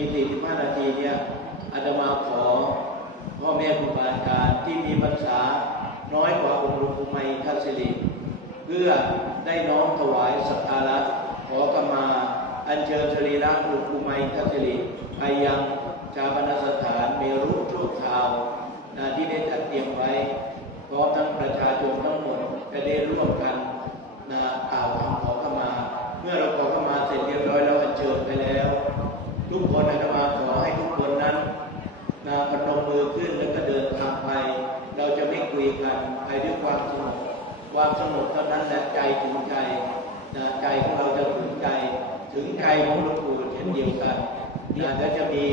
มี45นาทีเนี่ยอาตมาขอพ่อแม่ครูบาอาจารย์ที่มีภาษาน้อยกว่าองค์หลวงปู่ไมทัศิริเพื่อได้น้อมถวายสักการะขอกมาอัญเชิญสรีระหลวงปู่ไมทัศิริไปยังชาปนสถานเมรุชั่วคราวนะที่ได้จัดเตรียมไว้พร้อมทั้งประชาชนทั้งหมดจะได้ร่วมกัน ทุกคนอาตมาขอให้ทุกคนนั้นนะพนมมือขึ้นแล้วก็เดินทางไป เราจะไม่คุยกันไปด้วยความสงบความสงบเท่านั้นแหละใจถึงใจนะใจของเราจะถึงใจ ถึงใจของหลวงปู่เช่นเดียวกันนะแล้วจะมี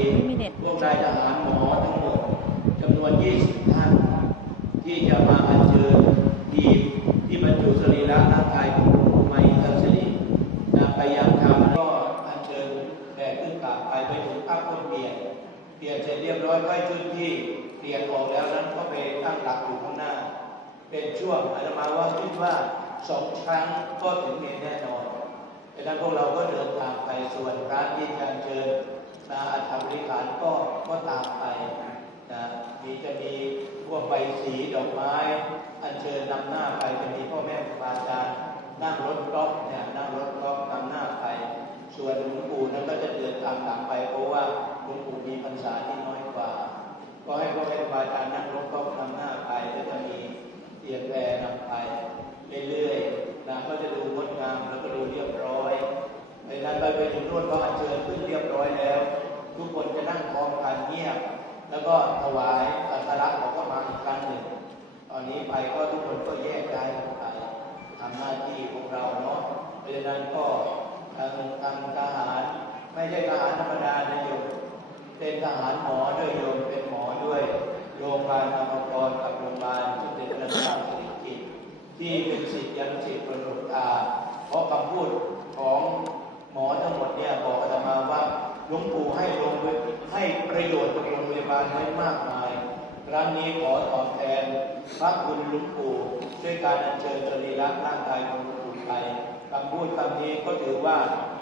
พวกนายทหารหมอทั้งหมดจำนวน 20 ท่าน ที่จะมาอัญเชิญทีมที่บรรจุสรีระร่างกายของหลวงปู่ไมทัศรินะไปยังชาวก็อัญเชิญแบกขึ้นกราบไปไปถึงภาพคนเปลี่ยน เปลี่ยนเสร็จเรียบร้อยก็ให้ชุดที่เปลี่ยนออกแล้วนั้นก็ไปตั้งหลักอยู่ข้างหน้า เป็นช่วงอาตมาว่าคิดว่าสองครั้งก็ถึงเมนแน่นอนดังนั้นพวกเราก็เดินทางไปส่วนร้านที่การเชิญนาอัฐบริขารก็ก็ตามไปนะมีจะมีพวกใบสีดอกไม้ อัญเชิญนำหน้าไปจะมีพ่อแม่ครูบาอาจารย์นั่งรถกอล์ฟเนี่ยนั่งรถกอล์ฟนำหน้าไป ส่วนหลวงปู่นั้นก็จะเดินตามหลังไปเพราะว่า หลวงปู่มีพรรษาที่น้อยกว่า ก็ให้พ่อแม่ครูบาอาจารย์นั่งรถกอล์ฟนำหน้าไปแล้วจะมีเตียงแพรนำไปเรื่อยๆนะก็จะดูงดงามแล้วก็ดูเรียบร้อยในนั้นไปไปถึงนู่นก็อัญเชิญขึ้นเรียบร้อยแล้ว ทุกคนจะนั่งพร้อมกันเงียบ แล้วก็ถวายอัคระของก็มาอีกครั้งหนึ่ง ตอนนี้ไปก็ทุกคนก็แยกย้ายกันไปทำหน้าที่ของเราเนาะเพราะฉะนั้นก็ทางทางทหารไม่ใช่ทหารธรรมดานะโยม เป็นทหารหมอด้วยโยมเป็นหมอด้วยโรงพยาบาลธรรมกรกับโรงพยาบาลสมเด็จพระเจ้าสิริกิติ์ที่เป็นสิทธิยันสิทธิประโยชน์ตาเพราะคำพูดของหมอทั้งหมดเนี่ยบอกอาตมาว่าหลวงปู่ให้โรงพยาบาลให้ประโยชน์กับโรงพยาบาลไว้มากมายครั้งนี้ขอตอบแทนพระคุณหลุงปู่ด้วยการอัญเชิญสรีระร่างกายของหลวงปู่ไปคำพูดคำนี้ก็ถือว่า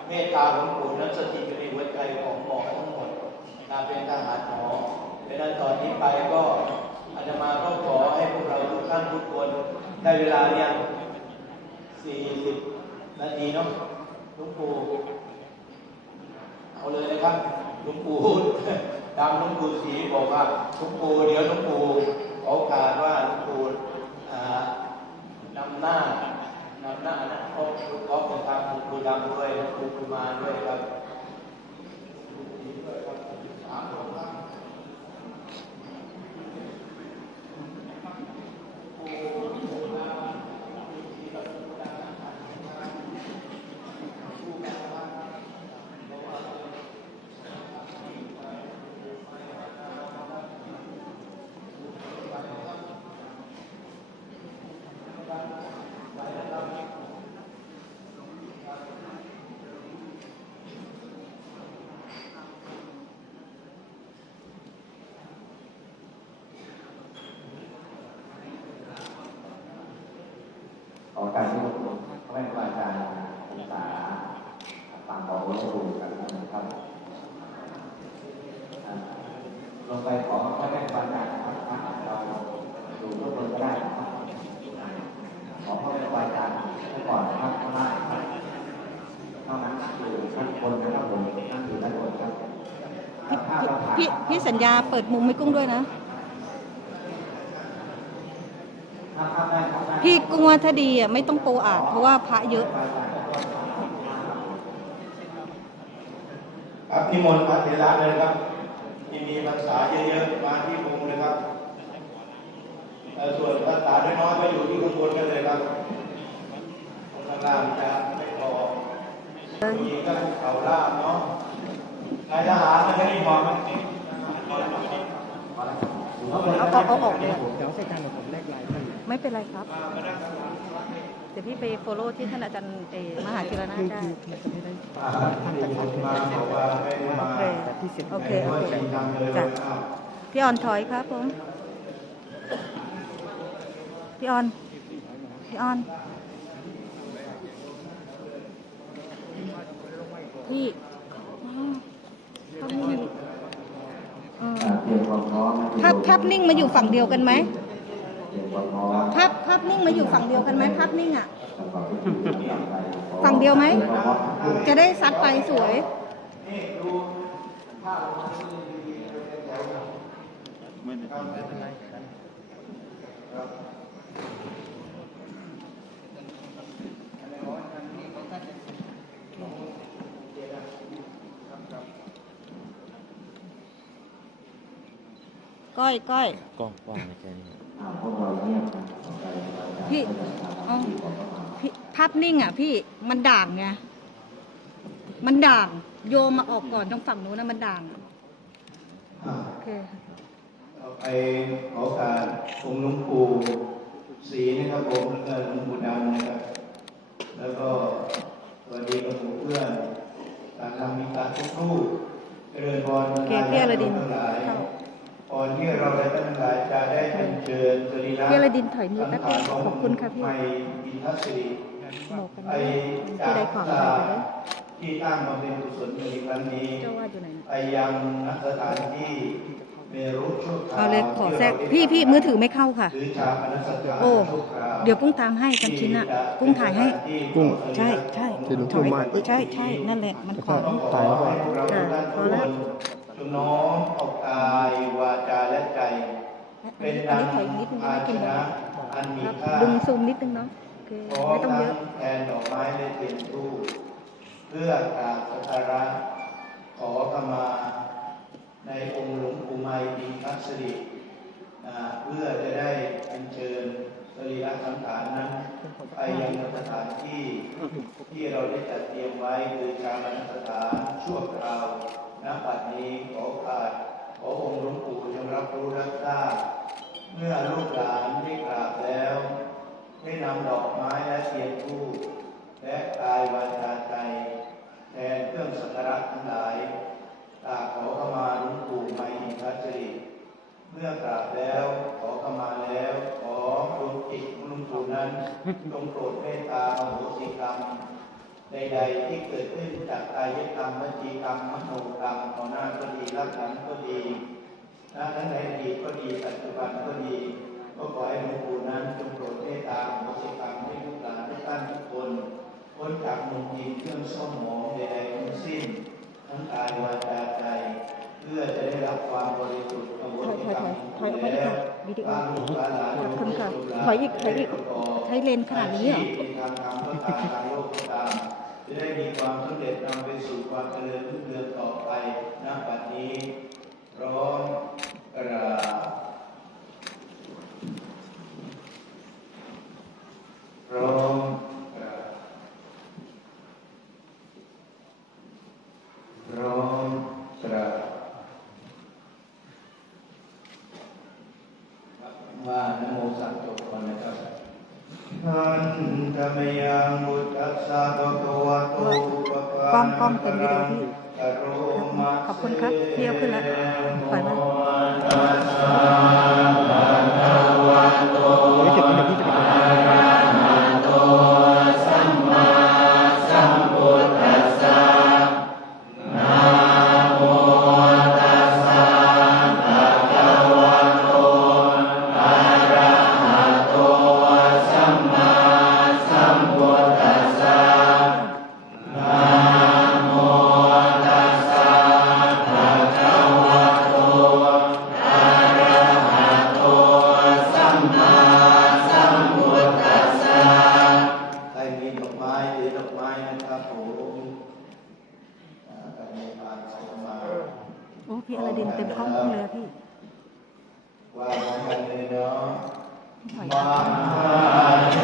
เมตตาหลวงปู่นั้นสถิตอยู่ในหัวใจของหมอ ทั้งหมดนาเป็นทหารหมอดังนั้นตอนนี้ไปก็อาจจะมาก็ขอให้พวกเราทุกท่านทุกคนได้เวลาเนี่ยสี่สิบนาทีเนาะลวงปู่เอาเลยนะครับลวงปู่ดำลวงปู่ศรีบอกว่าลวงปู่เดี๋ยวลวงปู่ขอโอกาสว่าลวงปู่อ่านำหน้านำหน้านะขอขอเป็นทางลวงปู่ดำด้วยลวงปู่มาด้วยครับ ขอการที่พ่อแม่ครูอาจารย์ศึกษาฟังของหลวงปู่กันนะครับลงไปขอพ่อแม่ครูอาจารย์ครับเราดูทุกคนก็ได้ขอพ่อแม่ครูอาจารย์ให้ก่อนนะครับข้างล่างเท่านั้นคือยู่ชั้นบนนะครับผมนั่งอยู่ด้านบนครับพี่พี่สัญญาเปิดมุมให้กุ้งด้วยนะ ถ้าเข้าได้เข้าได้ พี่กุ้งว่าถ้าดีอะไม่ต้องโปรอ่านเพราะว่าพระเยอะครับนิมนต์พระเถระเลยครับที่มีภาษาเยอะๆมาที่มุมเลยครับเอ่อส่วนภาษาน้อยๆก็อยู่ที่ข้างบนกันเลยครับข้างล่างจะไม่พอมีก็ภูเขาลาบเนาะนายทหารมันจะมีความมันเอาเอาเอาออกเลยเดี๋ยวใส่การของผมแลกไลน์ท่าน ไม่เป็นไรครับ เดี๋ยวพี่ไปโฟโล่ที่ท่านอาจารย์เอมหาจิรนาถคือได้ คือมันจะไม่ได้อ่าท่านจะมาบอกว่าไม่ได้มาโอเคแต่ที่เสียงโอเคโอเลยจ้ะพี่ออนถอยครับผม พี่ออน พี่ออน พี่อ๋อเขาไม่มีรียมความพร้อมนะภาพภาพนิ่งมาอยู่ฝั่งเดียวกันไหม ภาพภาพนิ่งมาอยู่ฝั่งเดียวกันไหมภาพนิ่งอะประกอบพิธีต่อไปขอฝั่งเดียวไหมตรีความพร้อมทั้งคู่จะได้ซัดไปสวย ก้อยก้อยกล้องกล้องไม่ใช่นี่อ่าพวกเราเงียบนะต่อไปเราจะพี่เอาพี่ภาพนิ่งอะ พี่มันด่างไงมันด่าง โยมมาออกก่อนตรงฝั่งนู้นนะมันด่างอะโอเคต่อไปขอโอการองค์หลวงปู่ศรีนะครับผมแล้วก็หลวงปู่ดำนะครับ แล้วก็สวัสดีกับหมู่เพื่อนการทำมีการทุกรูปเจริญพรโอเคพี่อรดิน ทั้งหลาย เข้า ก่อนที่เราได้ทั้งหลายจะได้อัญเชิญสรีระพี่อรดินถอยนิดแป๊บเดียวสังารขอบคุณค่ะพี่ไม่อินทศิริบอกกันไปนะจากที่ได้ของศาไปสตเลยร์ที่ตั้งมาเป็นกุศลในครั้งนี้เจ้าวาดอยู่ไหนนะไปยังณสถานที่เมรุชั่วคราวเอาเลยขอแทรกพี่พี่มือถือไม่เข้าค่ะหรือชาปนสถานโอ้ชั่วคราวเดี๋ยวกุ้งตามให้กันชิ้นอะ กุ้งถ่ายให้ กุ้ง ใช่ใช่ที่หลวงปู่มาใช่ใช่นั่นแหละมันขวางต้องขอตายแล้วให้พวกเราทุกท่านพทุอกแล้คว นจงน้อมเอากายวาจาและใจ เป็นอันดังนี้ถอยอีกนิดนึงภาได้ชกินไหมนะอันมีครับค่าดึงซูมนิดนึงเนาะโอเคพร้อไม่มต้องเยทั้อะงแทนดอกไม้และเทียนทูปเพื่อกราบสักการะขอขมา ในองค์หลวงปู่ไมยอินทสริอ่าเพื่อจะได้อัญเชิญสรีระสังขารนั้นไปยังสถานที่ที่เราได้จัดเตรียมไว้คือชาลนสถานชั่วคราวณบัดนี้ขอโอกาส ขอองค์หลวงปู่จงรับรู้รับทราบเมื่อลูกหลานได้กราบแล้ว ได้นำดอกไม้และเทียนธูปและกายวาจา ใดๆที่เกิดขึ้นจากกายกรรมวจีกรรมมโนกรรมต่อหน้าก็ดีรับหลังก็ดีนะทั้งในอดีตก็ดีปัจจุบันก็ดี ก็ขอให้หลวงปู่นั้นจงโปรดเมตตาอโหสิกรรมให้ลูกหลานทุกท่านทุกคนพ้นจากมลทินเครื่องเศร้าหมองใดๆทั้งสิ้น ทั้งกายวาจาใจ เพื่อจะได้รับความบริสุทธิ์อโหสิกรรมถอยถอยถอยออกมาอีกค่ะวิดีโอบ้านลูกบ้านหลานขอบคุณค่ะถอยอีกถอยอีกใช้เลนส์ขนาดนี้เหรอ ที่างธรรมก็ตามทางโลกก็ตามจะได้มีความสำเร็จนำไปสู่ความเจริญรุ่งเรืองต่อไปณบัดนี้พร้อม โอ้พี่อลาดินเต็มข้องเลยพี่ว่ากันเลยเนาะถอยมาเท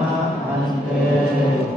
มาอันเต